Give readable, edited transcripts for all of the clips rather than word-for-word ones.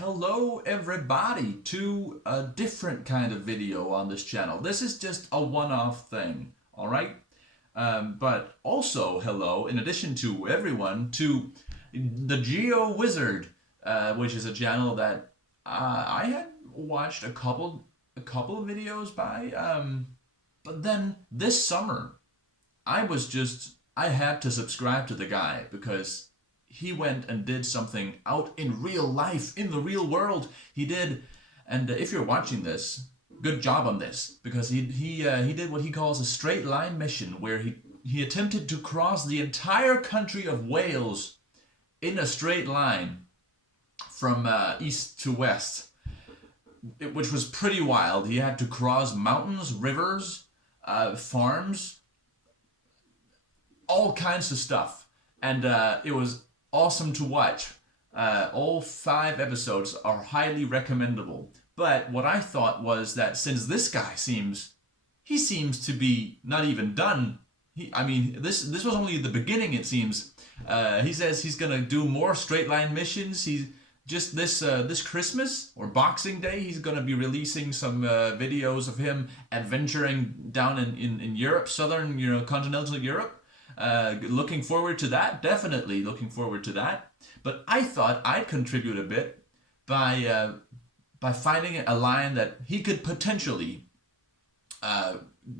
Hello everybody to a different kind of video on this channel. This is just a one-off thing, alright? But also hello, in addition to everyone, to the GeoWizard, which is a channel that I had watched a couple of videos by, but then this summer I had to subscribe to the guy because he went and did something out in real life, in the real world. He did, and if you're watching this, good job on this, because he did what he calls a straight line mission, where he attempted to cross the entire country of Wales in a straight line from east to west, which was pretty wild. He had to cross mountains, rivers, farms, all kinds of stuff, and it was awesome to watch. All 5 episodes are highly recommendable. But what I thought was that since this guy seems to be not even done. This was only the beginning, it seems. He says he's gonna do more straight line missions. He's just this Christmas or Boxing Day, he's gonna be releasing some videos of him adventuring down in Europe, southern continental Europe. Looking forward to that, definitely looking forward to that. But I thought I'd contribute a bit by finding a line that he could potentially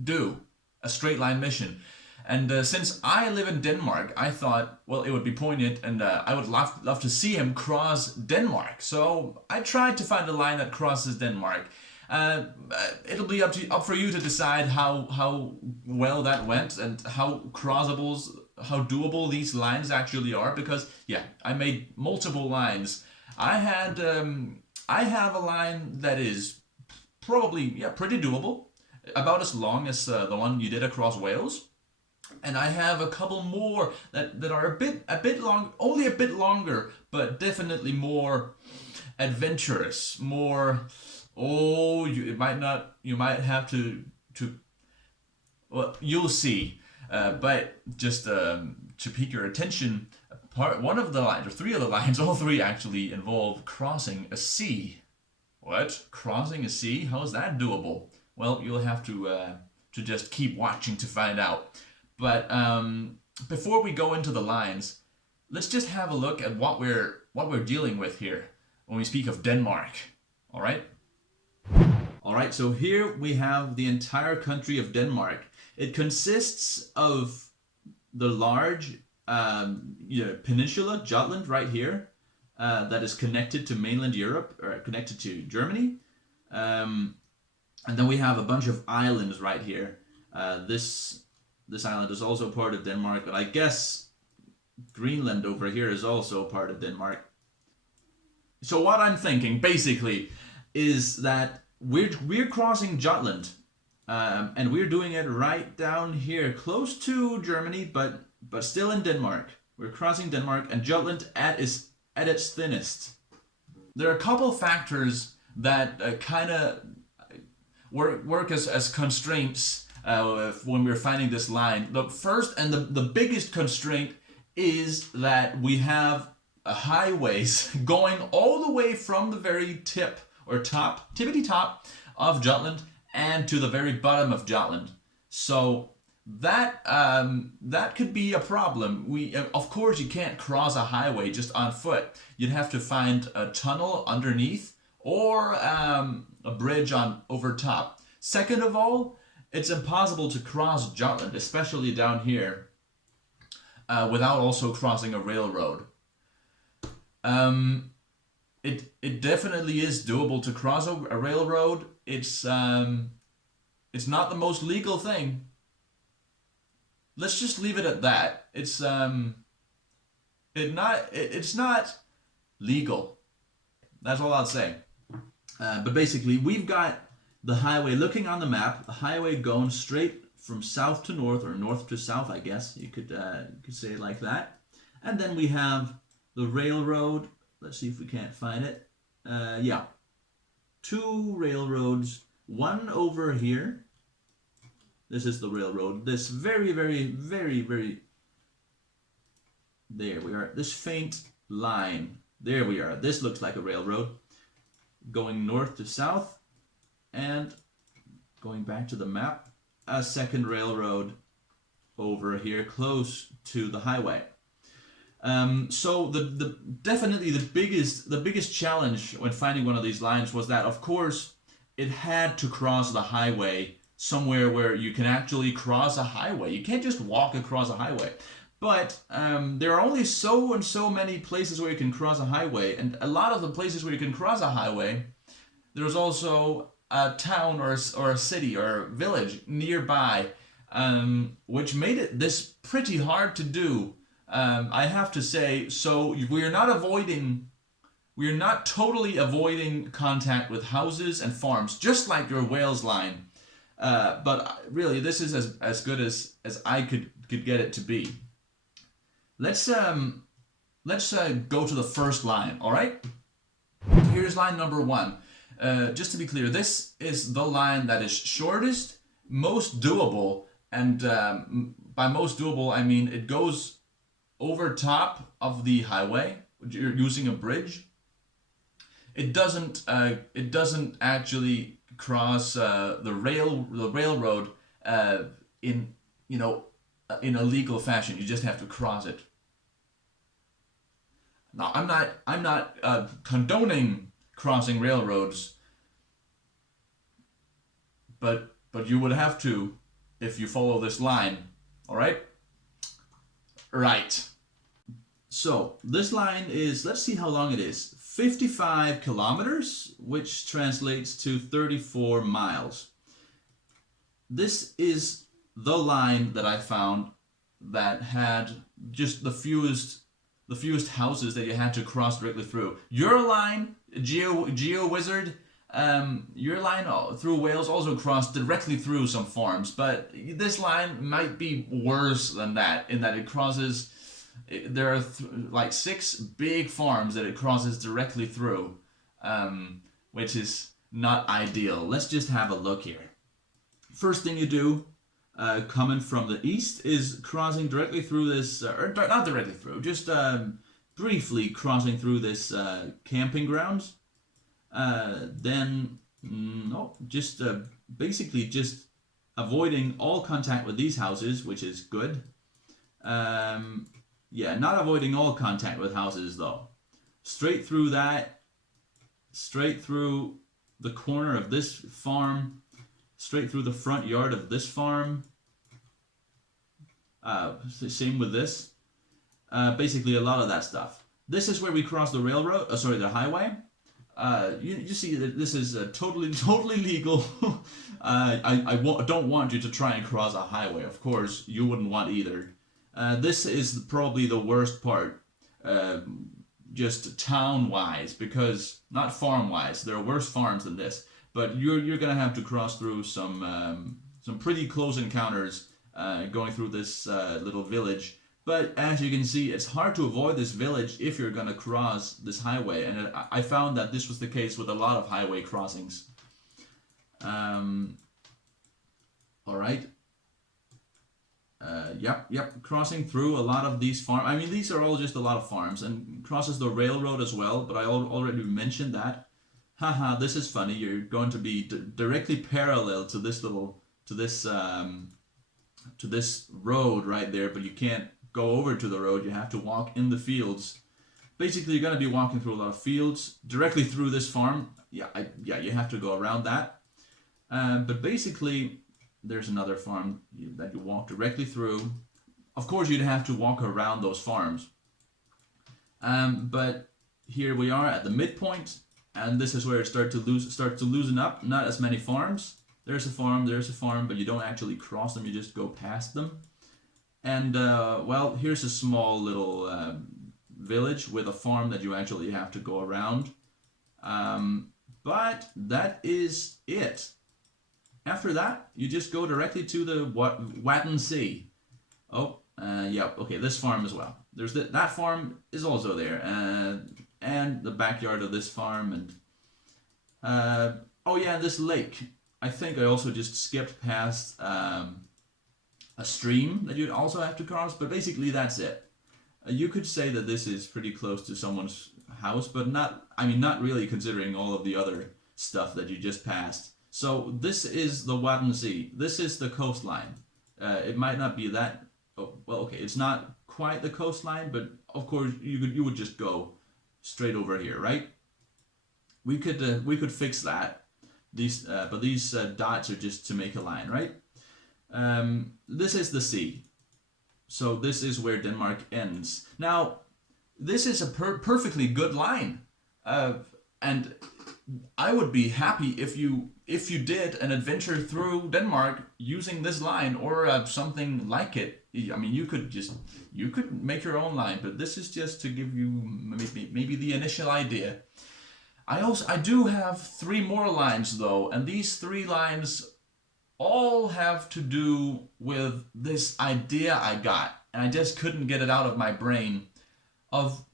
do a straight line mission. And since I live in Denmark, I thought, well, it would be poignant, and I would love to see him cross Denmark. So I tried to find a line that crosses Denmark. It'll be up for you to decide how well that went and how doable these lines actually are. Because yeah, I made multiple lines. I have a line that is probably pretty doable, about as long as the one you did across Wales. And I have a couple more that are a bit long, only a bit longer, but definitely more adventurous, more. Oh, you might have to, well, you'll see. But just to pique your attention, one of the lines, or 3 of the lines, all 3 actually involve crossing a sea. What? Crossing a sea? How is that doable? Well, you'll have to just keep watching to find out. But before we go into the lines, let's just have a look at what we're dealing with here when we speak of Denmark. All right. Alright, so here we have the entire country of Denmark. It consists of the large peninsula, Jutland, right here, that is connected to mainland Europe, or connected to Germany. And then we have a bunch of islands right here. This island is also part of Denmark, but I guess Greenland over here is also part of Denmark. So what I'm thinking, basically, is that we're crossing Jutland, and we're doing it right down here, close to Germany, but still in Denmark. We're crossing Denmark, and Jutland at its thinnest. There are a couple factors that kind of work as constraints when we're finding this line. The first and the biggest constraint is that we have highways going all the way from the very tip or tippity top of Jutland and to the very bottom of Jutland. So that could be a problem. Of course you can't cross a highway just on foot. You'd have to find a tunnel underneath or a bridge over top. Second of all, it's impossible to cross Jutland, especially down here, without also crossing a railroad. It definitely is doable to cross a railroad. It's not the most legal thing. Let's just leave it at that. It's not legal. That's all I'll say. But basically, we've got the highway, looking on the map, the highway going straight from south to north, or north to south, I guess you could say it like that. And then we have the railroad. Let's see if we can't find it. Yeah. 2 railroads. One over here. This is the railroad. This very, very, very, very... There we are. This faint line. There we are. This looks like a railroad. going north to south, and going back to the map, a second railroad over here close to the highway. So definitely the biggest challenge when finding one of these lines was that, of course, it had to cross the highway somewhere where you can actually cross a highway. You can't just walk across a highway. But there are only so and so many places where you can cross a highway, and a lot of the places where you can cross a highway, there's also a town or a city or a village nearby, which made it this pretty hard to do. I have to say, so we're not totally avoiding contact with houses and farms, just like your Wales line. But really, this is as good as I could get it to be. Let's go to the first line. All right. Here's line number 1. Just to be clear, this is the line that is shortest, most doable, and by most doable I mean it goes over top of the highway. You're using a bridge. It doesn't actually cross the railroad in a legal fashion. You just have to cross it. Now, I'm not condoning crossing railroads, but you would have to if you follow this line. All right. Right. So this line is, let's see how long it is. 55 kilometers, which translates to 34 miles. This is the line that I found that had just the fewest houses that you had to cross directly through. Your line, GeoWizard, your line through Wales also crossed directly through some farms, but this line might be worse than that in that it crosses. There are like 6 big farms that it crosses directly through, which is not ideal. Let's just have a look here. First thing you do, coming from the east, is crossing directly through this, or not directly through, just briefly crossing through this camping grounds. Then, basically just avoiding all contact with these houses, which is good. Yeah, not avoiding all contact with houses though. Straight through that, straight through the corner of this farm, straight through the front yard of this farm. Same with this. Basically a lot of that stuff. This is where we cross the railroad, the highway. You see that this is totally legal. I don't want you to try and cross a highway. Of course, you wouldn't want either. This is probably the worst part, just town-wise, because not farm-wise. There are worse farms than this, but you're gonna have to cross through some pretty close encounters going through this little village. But as you can see, it's hard to avoid this village if you're gonna cross this highway, and I found that this was the case with a lot of highway crossings. All right. Yep, crossing through a lot of these farms. I mean, these are all just a lot of farms, and crosses the railroad as well, but I already mentioned that. Haha, this is funny. You're going to be directly parallel to this road right there, but you can't go over to the road. You have to walk in the fields. Basically, you're going to be walking through a lot of fields directly through this farm. Yeah, you have to go around that. But basically, there's another farm that you walk directly through. Of course, you'd have to walk around those farms. But here we are at the midpoint, and this is where it starts to loosen up. Not as many farms. There's a farm, but you don't actually cross them. You just go past them. And well, here's a small little village with a farm that you actually have to go around. But that is it. After that, you just go directly to the Wadden Sea. Oh, yeah, okay, this farm as well. There's that farm is also there, and the backyard of this farm, and oh yeah, this lake. I think I also just skipped past a stream that you'd also have to cross, but basically that's it. You could say that this is pretty close to someone's house, but not. I mean, not really considering all of the other stuff that you just passed. So this is the Wadden Sea. This is the coastline. It might not be that. Oh, well, okay, it's not quite the coastline, but of course you would just go straight over here, right? We could fix that. But these dots are just to make a line, right? This is the sea. So this is where Denmark ends. Now, this is a perfectly good line, and I would be happy if you did an adventure through Denmark using this line or something like it. I mean, you could make your own line, but this is just to give you maybe the initial idea. I do have 3 more lines though, and these 3 lines all have to do with this idea I got, and I just couldn't get it out of my brain, of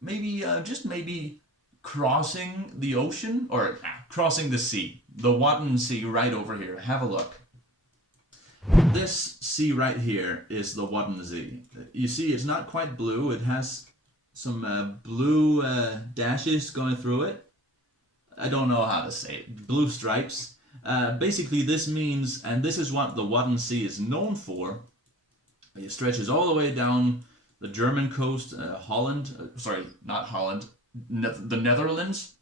maybe just maybe crossing the ocean, or crossing the sea, the Wadden Sea right over here. Have a look. This sea right here is the Wadden Sea. You see, it's not quite blue. It has some blue dashes going through it. I don't know how to say it. Blue stripes. Basically, this means, and this is what the Wadden Sea is known for. It stretches all the way down the German coast, Holland. Sorry, not Holland. The Netherlands.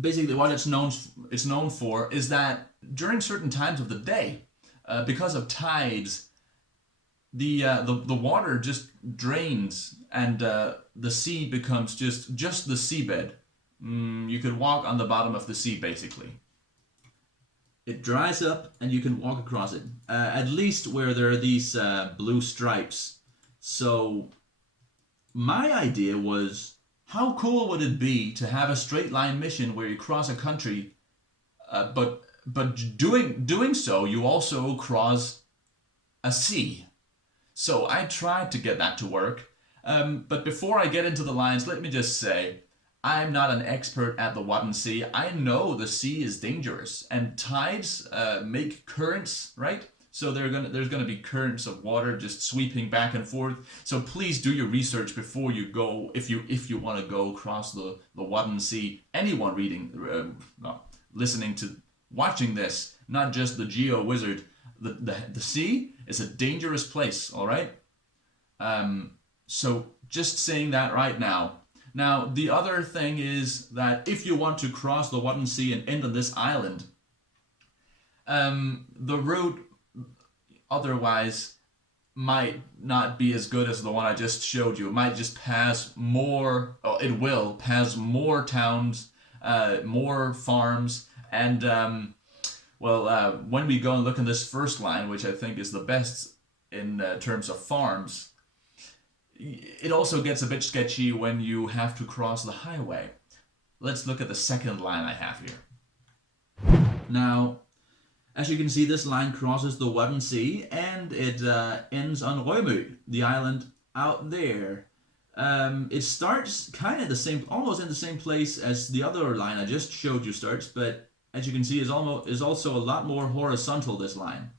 Basically, what it's known for is that during certain times of the day, because of tides, the water just drains, and the sea becomes just the seabed. You could walk on the bottom of the sea, basically. It dries up, and you can walk across it. At least where there are these blue stripes. So my idea was, how cool would it be to have a straight line mission where you cross a country, but doing so you also cross a sea. So I tried to get that to work. But before I get into the lines, let me just say, I'm not an expert at the Wadden Sea. I know the sea is dangerous, and tides make currents, right? So there's gonna be currents of water just sweeping back and forth. So please do your research before you go, if you want to go across the Wadden Sea. Anyone listening to, watching this, not just the GeoWizard, the sea is a dangerous place. All right. So just saying that right now. Now the other thing is that if you want to cross the Wadden Sea and end on this island, the route otherwise might not be as good as the one I just showed you. It might just pass more, it will pass more towns, more farms, and when we go and look in this first line, which I think is the best in terms of farms, it also gets a bit sketchy when you have to cross the highway. Let's look at the second line I have here. Now, as you can see, this line crosses the Wadden Sea, and it ends on Rømø, the island out there. It starts kind of almost in the same place as the other line I just showed you starts, but as you can see, is also a lot more horizontal, this line.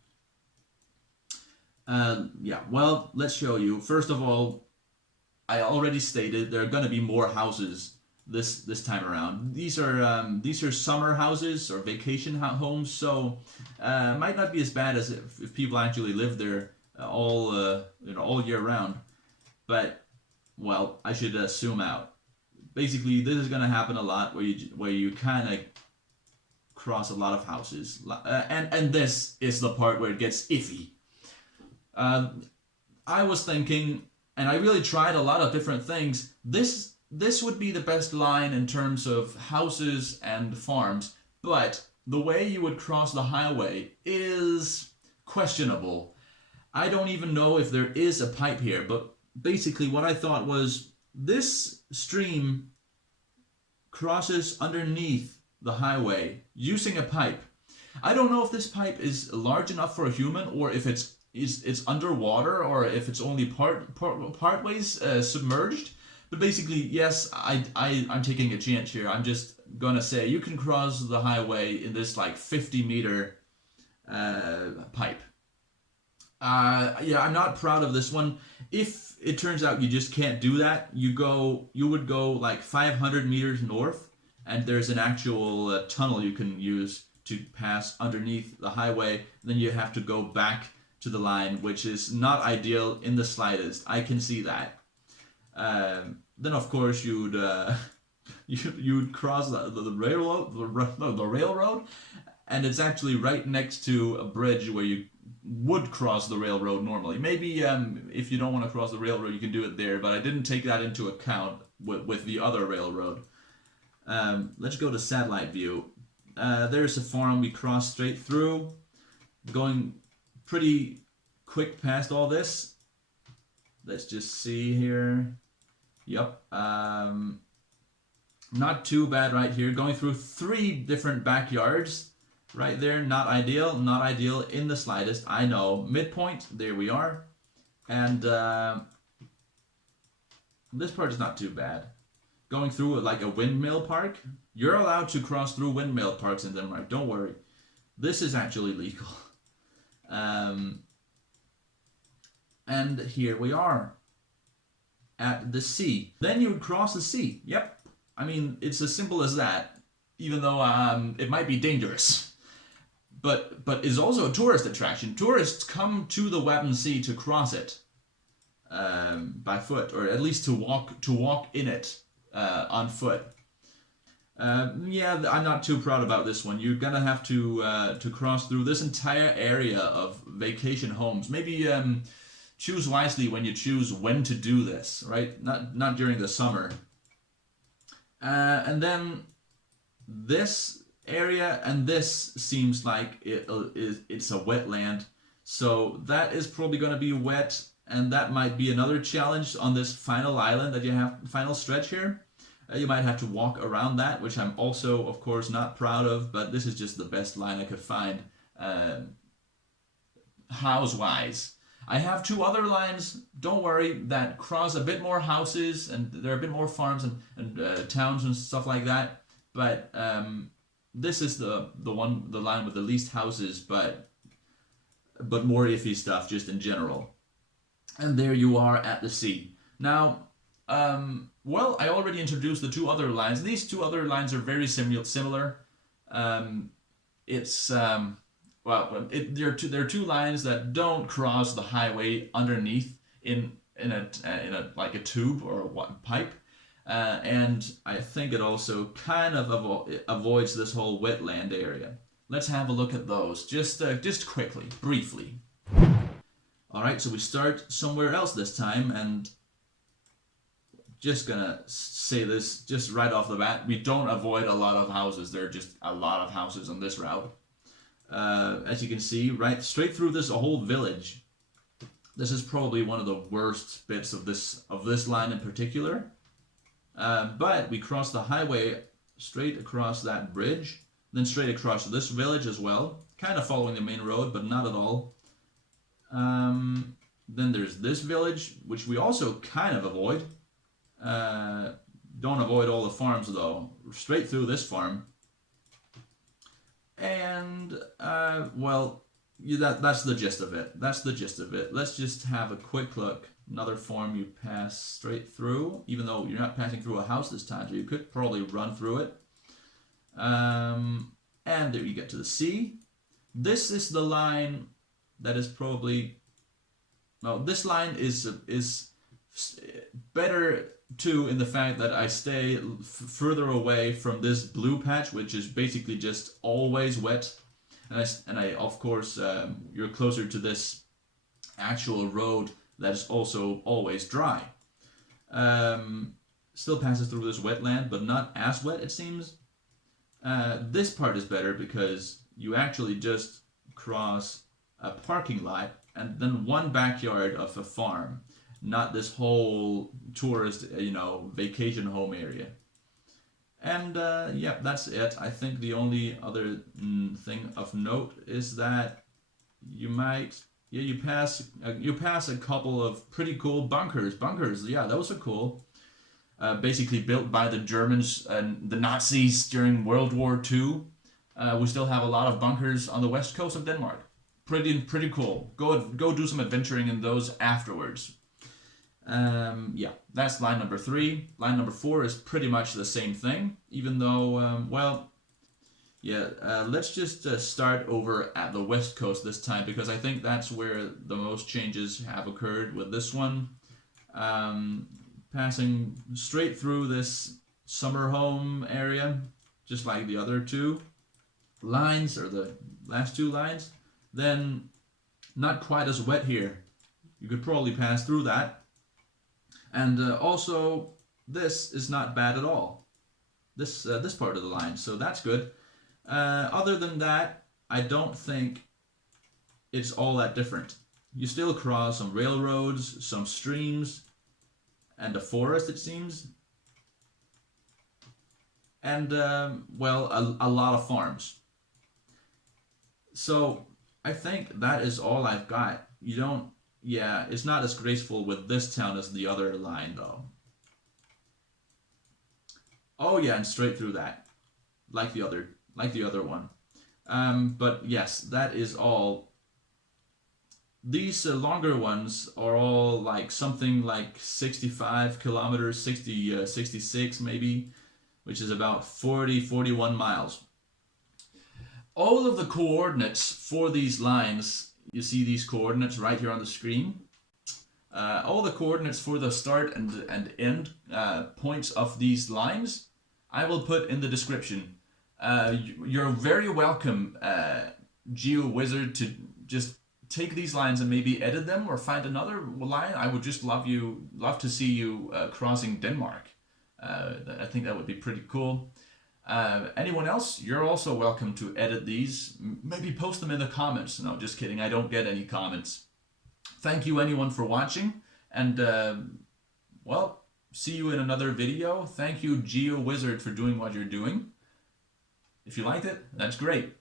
Well, let's show you. First of all, I already stated there are going to be more houses this time around. These are summer houses or vacation homes, so might not be as bad as if people actually live there all year round. But well, I should zoom out. Basically, this is going to happen a lot where you kind of cross a lot of houses, and this is the part where it gets iffy. I was thinking, and I really tried a lot of different things. This would be the best line in terms of houses and farms, but the way you would cross the highway is questionable. I don't even know if there is a pipe here, but basically what I thought was, this stream crosses underneath the highway using a pipe. I don't know if this pipe is large enough for a human, or if it's underwater, or if it's only partways submerged. But basically, yes, I'm taking a chance here. I'm just gonna say you can cross the highway in this like 50-meter pipe. Yeah, I'm not proud of this one. If it turns out you just can't do that, you would go like 500 meters north, and there's an actual tunnel you can use to pass underneath the highway. Then you have to go back to the line, which is not ideal in the slightest. I can see that. Then of course you'd cross the railroad, the railroad, and it's actually right next to a bridge where you would cross the railroad normally. Maybe if you don't want to cross the railroad, you can do it there, but I didn't take that into account with the other railroad. Let's go to satellite view. There's a farm we crossed straight through, going pretty quick past all this. Let's just see here. Yep. Not too bad right here. Going through 3 different backyards. Right there, not ideal in the slightest. I know. Midpoint, there we are. And this part is not too bad. Going through like a windmill park. You're allowed to cross through windmill parks in Denmark, don't worry. This is actually legal. And here we are at the sea. Then you would cross the sea. Yep. I mean, it's as simple as that, even though it might be dangerous. But is also a tourist attraction. Tourists come to the Wadden Sea to cross it by foot, or at least to walk in it on foot. Yeah, I'm not too proud about this one. You're gonna have to cross through this entire area of vacation homes. Maybe choose wisely when you choose when to do this, right? Not during the summer. And then this area, and this seems like it's a wetland, so that is probably going to be wet, and that might be another challenge on this final island that you have, final stretch here. You might have to walk around that, which I'm also of course not proud of, but this is just the best line I could find house wise. I have 2 other lines, don't worry, that cross a bit more houses, and there are a bit more farms and towns and stuff like that, but this is the line with the least houses, but more iffy stuff just in general. And there you are at the sea. Now, well, I already introduced the 2 other lines. These 2 other lines are very similar. They're 2 lines that don't cross the highway underneath in a like a tube or a pipe. And I think it also kind of avoids this whole wetland area. Let's have a look at those, just quickly, briefly. Alright, so we start somewhere else this time, and just gonna say this just right off the bat, we don't avoid a lot of houses. There are just a lot of houses on this route. As you can see, right straight through this whole village. This is probably one of the worst bits of this line in particular. But we cross the highway straight across that bridge, then straight across this village as well, kind of following the main road, but not at all. Then there's this village, which we also kind of avoid. Don't avoid all the farms though, straight through this farm. And, well, that's the gist of it. That's the gist of it. Let's just have a quick look. Another farm you pass straight through, even though you're not passing through a house this time, so you could probably run through it. And there you get to the sea. This is the line that is probably... No, this line is better too in the fact that I stay further away from this blue patch, which is basically just always wet. And I of course, you're closer to this actual road that is also always dry. Still passes through this wetland, but not as wet, it seems. This part is better because you actually just cross a parking lot and then one backyard of a farm, not this whole tourist, vacation home area. And yeah, that's it. I think the only other thing of note is that you pass a couple of pretty cool bunkers. Yeah, those are cool. Basically built by the Germans and the Nazis during World War II. We still have a lot of bunkers on the west coast of Denmark. pretty cool. Go do some adventuring in those afterwards. Yeah, that's line number 3. Line number 4 is pretty much the same thing, even though, well, yeah, let's just start over at the west coast this time, because I think that's where the most changes have occurred with this one. Passing straight through this summer home area, just like the other 2 lines, or the last 2 lines. Then not quite as wet here. You could probably pass through that. And also, this is not bad at all. This part of the line, so that's good. Other than that, I don't think it's all that different. You still cross some railroads, some streams, and a forest, it seems. And, well, a lot of farms. So, I think that is all I've got. You don't... Yeah, it's not as graceful with this town as the other line, though. Oh yeah, and straight through that, like the other one. But yes, that is all. These longer ones are all like something like 65 kilometers, 66 maybe, which is about 41 miles. All of the coordinates for these lines, you see these coordinates right here on the screen. All the coordinates for the start and end points of these lines, I will put in the description. You're very welcome, GeoWizard, to just take these lines and maybe edit them or find another line. I would just love to see you crossing Denmark. I think that would be pretty cool. Anyone else, you're also welcome to edit these. Maybe post them in the comments. No, just kidding. I don't get any comments. Thank you anyone for watching. And, well, see you in another video. Thank you, GeoWizard, for doing what you're doing. If you liked it, that's great.